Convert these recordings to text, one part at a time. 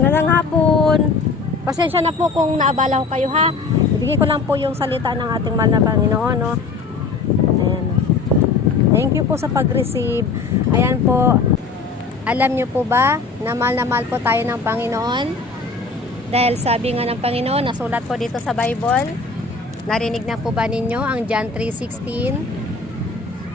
Magandang hapon. Pasensya na po kung naabala ko kayo ha. Ibigay ko lang po yung salita ng ating mahal na Panginoon. No? Ayan. Thank you po sa pag-receive. Ayan po. Alam niyo po ba na mahal po tayo ng Panginoon? Dahil sabi nga ng Panginoon, nasulat po dito sa Bible. Narinig na po ba ninyo ang John 3:16?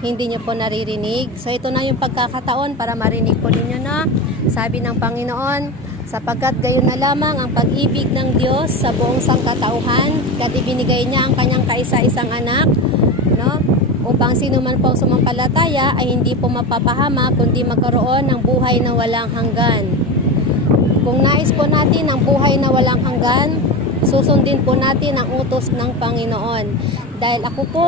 Hindi nyo po naririnig. So ito na yung pagkakataon para marinig po ninyo na sabi ng Panginoon, sapagkat gayon na lamang ang pag-ibig ng Diyos sa buong sangkatauhan, kat ibinigay niya ang kanyang kaisa-isang anak, no? Upang sino man po sumampalataya ay hindi po mapapahama, kundi magkaroon ng buhay na walang hanggan. Kung nais po natin ang buhay na walang hanggan, susundin po natin ang utos ng Panginoon. Dahil ako po,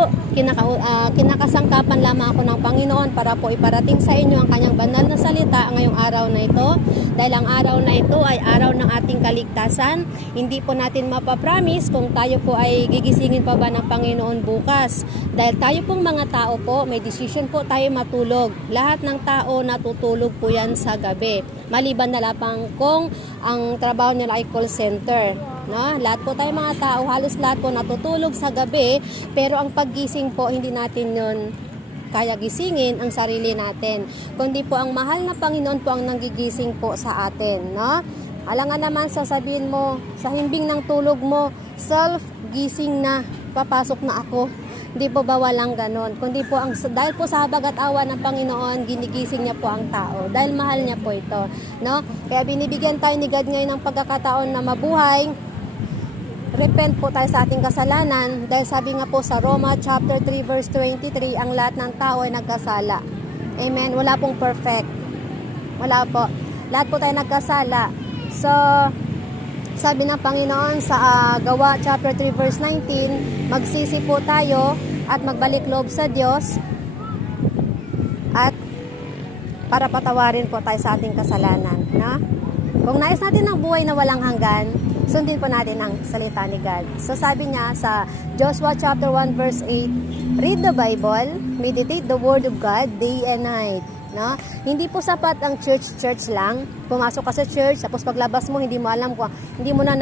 kinakasangkapan lamang ako ng Panginoon para po iparating sa inyo ang kanyang banal na salita ngayong araw na ito. Dahil ang araw na ito ay araw ng ating kaligtasan. Hindi po natin mapapromise kung tayo po ay gigisingin pa ba ng Panginoon bukas. Dahil tayo pong mga tao po, may decision po tayo matulog. Lahat ng tao natutulog po yan sa gabi. Maliban na lapang kung ang trabaho nila ay call center. No? Lahat po tayo mga tao, halos lahat po natutulog sa gabi, pero ang paggising po, hindi natin yun kaya gisingin ang sarili natin. Kundi po ang mahal na Panginoon po ang nanggigising po sa atin. No? Alangan naman sasabihin mo, sa himbing ng tulog mo, self-gising na, papasok na ako. Hindi po ba walang ganon? Kundi po, dahil po sa habag at awa ng Panginoon, ginigising niya po ang tao. Dahil mahal niya po ito. No? Kaya binibigyan tayo ni God ngayon ng pagkakataon na mabuhay. Repent po tayo sa ating kasalanan dahil sabi nga po sa Roma chapter 3 verse 23, ang lahat ng tao ay nagkasala. Amen. Wala pong perfect. Wala po. Lahat po tayo nagkasala. So, sabi ng Panginoon sa Gawa chapter 3 verse 19, magsisi po tayo at magbalik loob sa Diyos at para patawarin po tayo sa ating kasalanan. No? Kung nais natin ang buhay na walang hanggan, sundin po natin ang salita ni God. So sabi niya sa Joshua chapter 1 verse 8, read the Bible, meditate the word of God day and night. No? Hindi po sapat ang church lang. Pumasok ka sa church, tapos paglabas mo hindi mo alam kung hindi mo na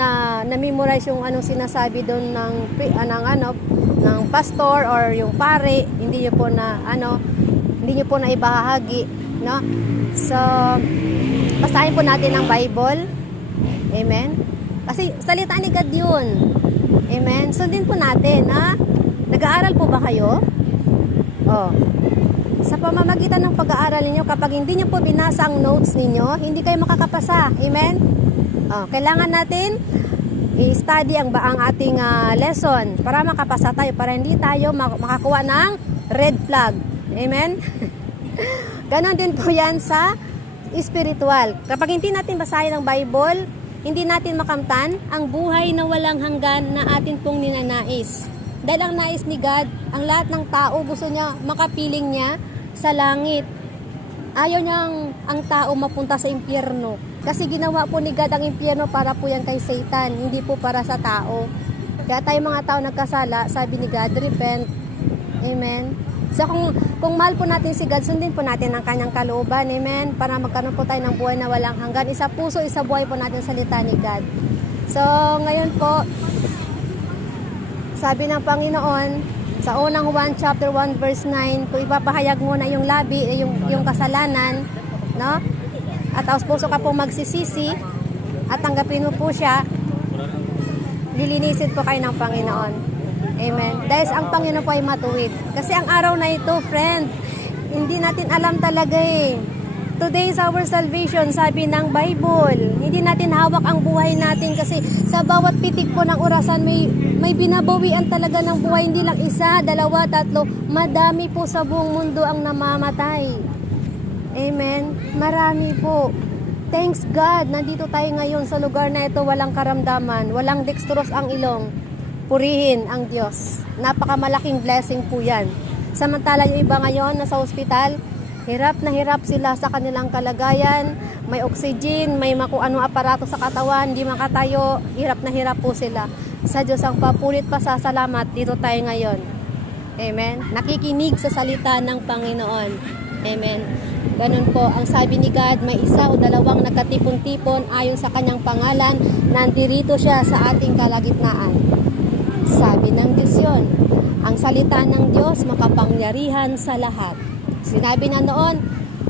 memorize yung anong sinasabi doon ng pastor or yung pare, hindi niyo po na ibahagi, no? So basahin po natin ang Bible. Amen. Kasi salita ni God yun. Amen. Sundin po natin, ha? Nag-aaral po ba kayo? Oh. Sa pamamagitan ng pag-aaral ninyo, kapag hindi nyo po binasa ang notes ninyo, hindi kayo makakapasa. Amen? Oh, kailangan natin i-study ang ating lesson para makapasa tayo, para hindi tayo makakuha ng red flag. Amen? Ganon din po yan sa spiritual. Kapag hindi natin basahin ang Bible, hindi natin makamtan ang buhay na walang hanggan na atin pong ninanais. Dahil ang nais ni God, ang lahat ng tao gusto niya makapiling niya sa langit. Ayaw niyang ang tao mapunta sa impyerno. Kasi ginawa po ni God ang impyerno para po yan kay Satan, hindi po para sa tao. Kaya tayo mga tao nagkasala, sabi ni God, repent. Amen. So kung mahal po natin si God, sundin po natin ang kanyang kalooban, amen, para magkaroon po tayo ng buhay na walang hanggan. Isa puso, isa buhay po natin salita ni God. So ngayon po, sabi ng Panginoon sa unang Juan chapter 1 verse 9, kung ipapahayag mo na yung labi, yung kasalanan, no? At taos puso ka pong magsisisi at tanggapin mo po siya, lilinisin po kayo ng Panginoon. Amen. Dahil ang Panginoon po ay matuwid. Kasi ang araw na ito, friend, hindi natin alam talaga eh. Today is our salvation, sabi ng Bible. Hindi natin hawak ang buhay natin kasi sa bawat pitik po ng orasan may binabawian talaga ng buhay. Hindi lang isa, dalawa, tatlo. Madami po sa buong mundo ang namamatay. Amen. Marami po. Thanks God, nandito tayo ngayon sa lugar na ito, walang karamdaman, walang dextrose ang ilong. Purihin ang Diyos. Napakamalaking blessing po yan. Samantala yung iba ngayon nasa ospital, hirap na hirap sila sa kanilang kalagayan, may oxygen, may anong aparato sa katawan, hindi makatayo, hirap na hirap po sila. Sa Diyos ang papulit pasasalamat, dito tayo ngayon. Amen. Nakikinig sa salita ng Panginoon. Amen. Ganun po, ang sabi ni God, may isa o dalawang nagkatipon-tipon ayon sa kanyang pangalan, nandirito siya sa ating kalagitnaan. Sabi ng Diyos yun. Ang salita ng Diyos, makapangyarihan sa lahat. Sinabi na noon,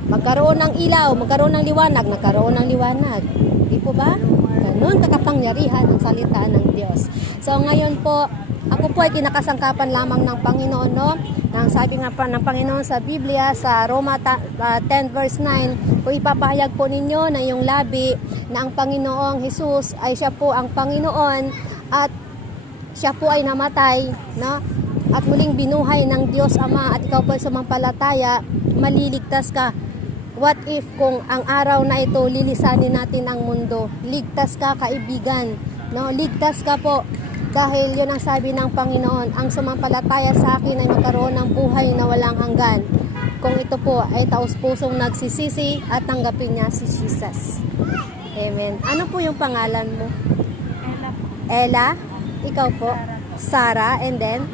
magkaroon ng ilaw, magkaroon ng liwanag, nagkaroon ng liwanag. Di po ba? Ganun kakapangyarihan ang salita ng Diyos. So ngayon po, ako po ay kinakasangkapan lamang ng Panginoon, no? Ang sabi nga pa ng Panginoon sa Biblia, sa Roma 10 verse 9, kung ipapahayag po ninyo na yung labi na ang Panginoong Jesus ay siya po ang Panginoon at siya po ay namatay, no? At muling binuhay ng Diyos Ama at ikaw po ay sumampalataya, maliligtas ka. What if kung ang araw na ito lilisanin natin ang mundo? Ligtas ka, kaibigan, no? Ligtas ka po. Dahil yun ang sabi ng Panginoon, ang sumampalataya sa akin ay magkaroon ng buhay na walang hanggan. Kung ito po ay taos-pusong nagsisisi at tanggapin niya si Jesus. Amen. Ano po yung pangalan mo? Ella. Ikaw po? Sarah. And then?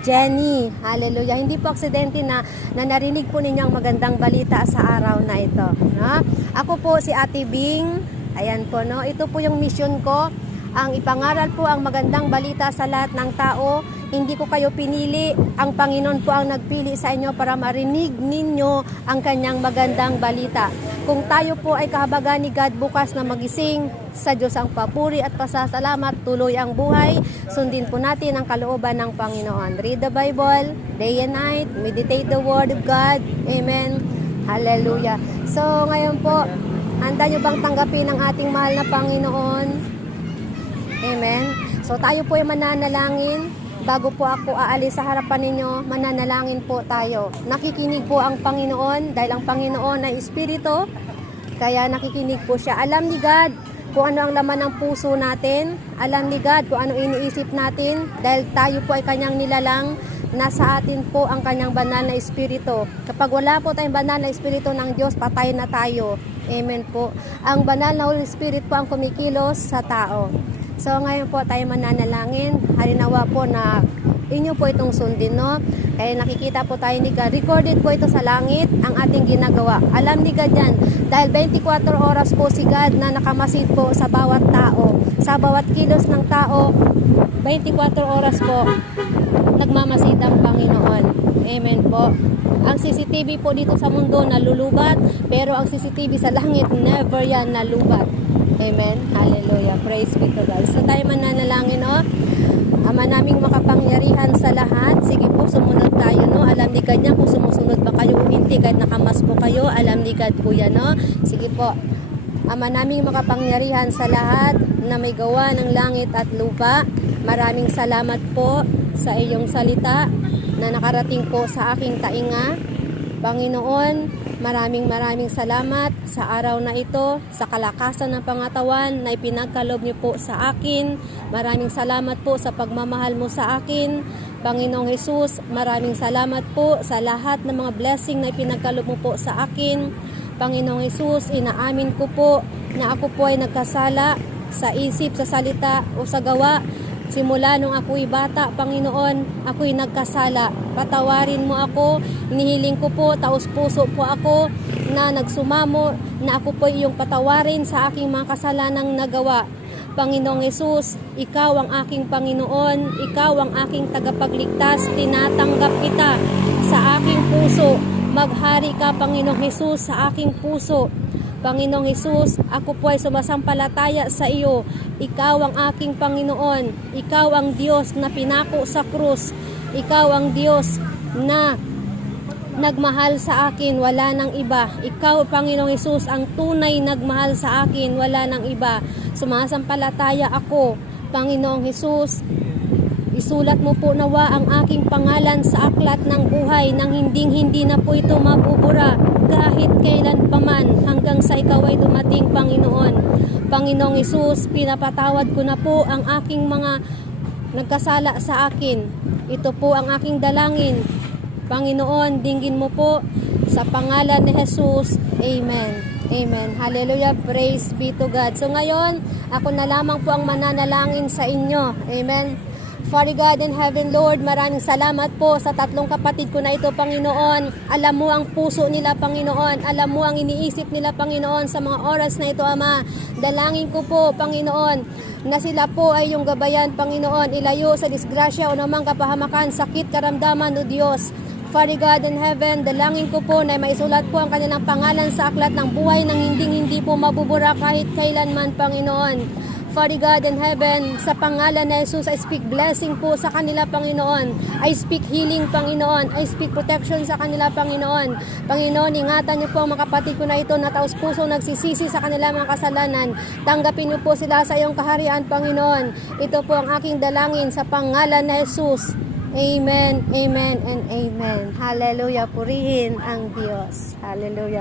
Jenny. Hallelujah. Hindi po aksidente na narinig po ninyo ang magandang balita sa araw na ito. No? Ako po si Ate Bing. Ayan po, no? Ito po yung mission ko. Ang ipangaral po ang magandang balita sa lahat ng tao. Hindi ko kayo pinili. Ang Panginoon po ang nagpili sa inyo para marinig ninyo ang kanyang magandang balita. Kung tayo po ay kahabagan ni God bukas na magising, sa Diyos ang papuri at pasasalamat, tuloy ang buhay, sundin po natin ang kalooban ng Panginoon. Read the Bible, day and night, meditate the Word of God. Amen. Hallelujah. So ngayon po, handa nyo bang tanggapin ang ating mahal na Panginoon? Amen. So tayo po ay mananalangin. Bago po ako aalis sa harapan ninyo, mananalangin po tayo. Nakikinig po ang Panginoon dahil ang Panginoon ay Espiritu. Kaya nakikinig po siya. Alam ni God kung ano ang laman ng puso natin. Alam ni God kung ano iniisip natin. Dahil tayo po ay kanyang nilalang. Nasa atin po ang kanyang banal na Espiritu. Kapag wala po tayong banal na Espiritu ng Diyos, patay na tayo. Amen po. Ang banal na Holy Spirit po ang kumikilos sa tao. So ngayon po tayo mananalangin. Harinawa po na inyo po itong sundin, no? Kaya nakikita po tayo ni God. Recorded po ito sa langit ang ating ginagawa. Alam ni God yan. Dahil 24 oras po si God na nakamasid po sa bawat tao. Sa bawat kilos ng tao, 24 oras po nagmamasid ang Panginoon. Amen po. Ang CCTV po dito sa mundo nalulubat, pero ang CCTV sa langit never yan nalubat. Amen. Hallelujah. Praise be to God. So tayo mananalangin, no? Ama naming makapangyarihan sa lahat. Sige po, sumunod tayo, no? Alam ni God yan kung sumusunod ba kayo o hindi. Kahit nakamas po kayo, alam ni God po yan, no? Sige po. Ama naming makapangyarihan sa lahat na may gawa ng langit at lupa. Maraming salamat po sa iyong salita na nakarating po sa aking tainga. Panginoon, maraming salamat sa araw na ito, sa kalakasan ng pangatawan na ipinagkaloob niyo po sa akin. Maraming salamat po sa pagmamahal mo sa akin. Panginoong Jesus, maraming salamat po sa lahat ng mga blessing na ipinagkaloob mo po sa akin. Panginoong Jesus, inaamin ko po na ako po ay nagkasala sa isip, sa salita o sa gawa. Simula nung ako'y bata, Panginoon, ako'y nagkasala. Patawarin mo ako, inihiling ko po, taos-puso po ako na nagsumamo na ako po iyong patawarin sa aking mga kasalanang nagawa. Panginoong Jesus, ikaw ang aking Panginoon, ikaw ang aking tagapagligtas, tinatanggap kita sa aking puso. Maghari ka, Panginoong Jesus, sa aking puso. Panginoong Jesus, ako po ay sumasampalataya sa iyo. Ikaw ang aking Panginoon. Ikaw ang Diyos na pinako sa krus. Ikaw ang Diyos na nagmahal sa akin, wala nang iba. Ikaw, Panginoong Jesus, ang tunay nagmahal sa akin, wala nang iba. Sumasampalataya ako, Panginoong Jesus. Isulat mo po nawa ang aking pangalan sa aklat ng buhay nang hindi na po ito mabubura kahit kailan paman hanggang sa ikaw ay dumating, Panginoon. Panginoong Jesus, pinapatawad ko na po ang aking mga nagkasala sa akin. Ito po ang aking dalangin. Panginoon, dinggin mo po sa pangalan ni Jesus. Amen. Amen. Hallelujah. Praise be to God. So ngayon, ako na lamang po ang mananalangin sa inyo. Amen. Father God in heaven, Lord, maraming salamat po sa tatlong kapatid ko na ito, Panginoon. Alam mo ang puso nila, Panginoon. Alam mo ang iniisip nila, Panginoon, sa mga oras na ito, Ama. Dalangin ko po, Panginoon, na sila po ay yung gabayan, Panginoon, ilayo sa disgrasya o namang kapahamakan, sakit, karamdaman, o Diyos. Father God in heaven, dalangin ko po na maisulat po ang kanilang pangalan sa aklat ng buhay nang hindi po mabubura kahit kailanman, Panginoon. Father God in heaven, sa pangalan na Jesus, I speak blessing po sa kanila, Panginoon. I speak healing, Panginoon. I speak protection sa kanila, Panginoon. Panginoon, ingatan niyo po ang mga kapatid ko na ito na taos puso nagsisisi sa kanila mga kasalanan. Tanggapin niyo po sila sa iyong kaharian, Panginoon. Ito po ang aking dalangin sa pangalan na Jesus. Amen, amen, and amen. Hallelujah. Purihin ang Diyos. Hallelujah.